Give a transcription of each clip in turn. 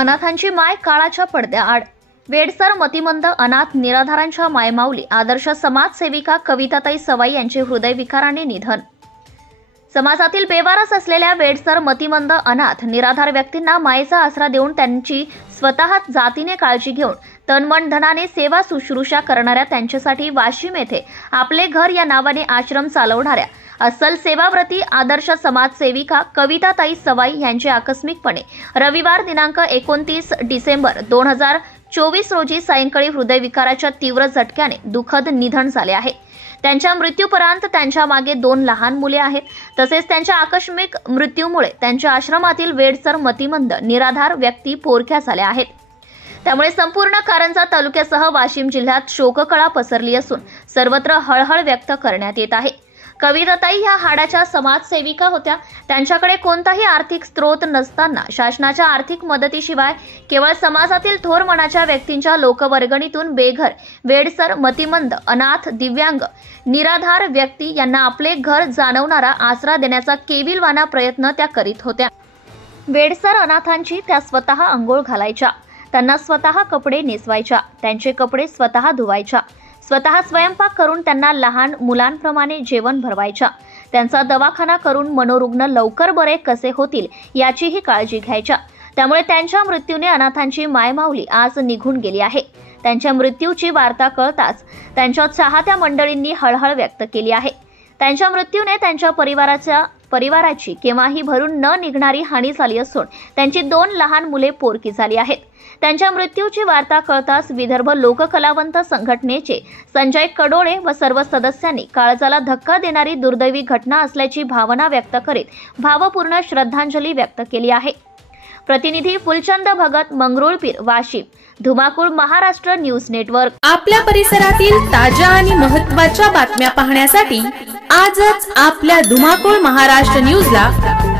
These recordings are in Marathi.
अनाथांची माय काळाच्या पडद्याआड. वेडसर मतिमंद अनाथ निराधारांच्या मायमाऊली आदर्श समाजसेविका कविताताई सवाई यांचे हृदयविकाराने निधन. समाजातील बेवारस असलेल्या वेडसर मतिमंद अनाथ निराधार व्यक्तींना मायेचा आसरा देऊन त्यांची स्वतः जातीने काळजी घेऊन तनमन धनाने सेवा शुश्रूषा करणाऱ्या त्यांच्यासाठी वाशिम येथे आपले घर या नावाने आश्रम चालवणाऱ्या अस्सल सेवाव्रती आदर्श समाजसेविका कविताताई सवाई यांचे आकस्मिकपणे रविवार दिनांक 29 डिसेंबर 2024 रोजी सायंकाळी हृदयविकाराच्या तीव्र झटक्याने दुःखद निधन झाले आहे. त्यांच्या मृत्यूपर्यंत त्यांच्या मागे 2 लहान मुले आहेत. तसेच त्यांच्या आकस्मिक मृत्यूमुळे त्यांच्या आश्रमातील वेडसर मतिमंद निराधार व्यक्ती पोरक्या झाल्या आहेत. त्यामुळे संपूर्ण कारंजा तालुक्यासह वाशिम जिल्ह्यात शोककळा पसरली असून सर्वत्र हळहळ व्यक्त करण्यात येत आहे. कविताताई ह्या हाडाच्या समाजसेविका होत्या. त्यांच्याकडे कोणताही आर्थिक स्रोत नसताना शासनाच्या आर्थिक मदतीशिवाय केवळ समाजातील थोर मनाच्या व्यक्तींच्या लोकवर्गणीतून बेघर, वेडसर, मतिमंद, अनाथ, दिव्यांग, निराधार व्यक्ती यांना आपले घर जाणवणारा आसरा देण्याचा केविलवाना प्रयत्न त्या करीत होत्या. वेडसर अनाथांची त्या स्वतः अंघोळ घालायच्या, त्यांना स्वतः कपडे नेसवायच्या, त्यांचे कपडे स्वतः धुवायच्या, स्वतः स्वयंपाक करून त्यांना लहान मुलांप्रमाणे जेवण भरवायच्या, त्यांचा दवाखाना करून मनोरुग्ण लवकर बरे कसे होतील याचीही काळजी घ्यायच्या. त्यामुळे त्यांच्या मृत्यूने अनाथांची मायमाऊली आज निघून गेली आहे. त्यांच्या मृत्यूची वार्ता कळताच त्यांच्या चाहत्या मंडळींनी हळहळ व्यक्त केली आहे. त्यांच्या मृत्यूने त्यांच्या परिवाराची केव्हाही भरून न निघणारी हानी झाली असून त्यांची 2 लहान मुले पोरकी झाली आहेत. त्यांच्या मृत्यूची वार्ता कळताच विदर्भ लोककलावंत संघटनेचे संजय कडोळे व सर्व सदस्यांनी काळजाला धक्का देणारी दुर्दैवी घटना असल्याची भावना व्यक्त करीत भावपूर्ण श्रद्धांजली व्यक्त केली आहे. प्रतिनिधी फुलचंद भगत, मंगरुळपीर, वाशिम. धुमाकूळ महाराष्ट्र न्यूज नेटवर्क. आपल्या परिसरातील ताज्या आणि महत्त्वाच्या बातम्या पाहण्यासाठी आजच आपल्या धुमाकूळ महाराष्ट्र न्यूजला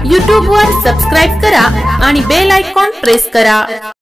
YouTube वर सबस्क्राईब करा आणि बेल आयकॉन प्रेस करा.